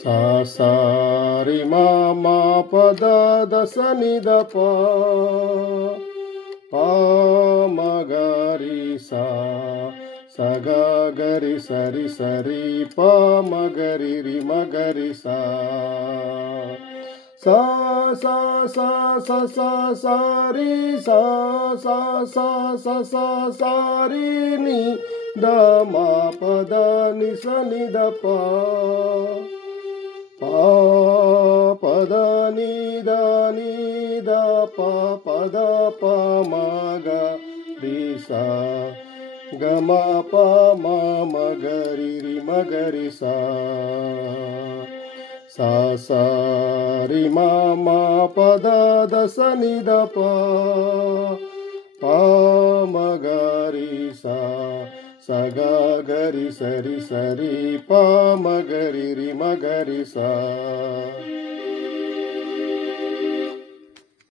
సా సా రి మా మా పద దస ని ద ప పా మ గ రి సా స గ గ రి స రి స రి ప మ గ రి రి మ గ రి సా సా సా సా సా సా సా రి సా సా సా సా సా సా రి ని ద మా పద ని స ని ద ప పా పద ని ద ని ద ప పద ప మ గ రి సా గ మ ప మ మ గ రి రి మ గ రి సా సా సా రి మ మ పద దస ని ద ప పా మ గ రి సా స గ గ రి స రి స రి ప మ గ రి రి మ గ రి సా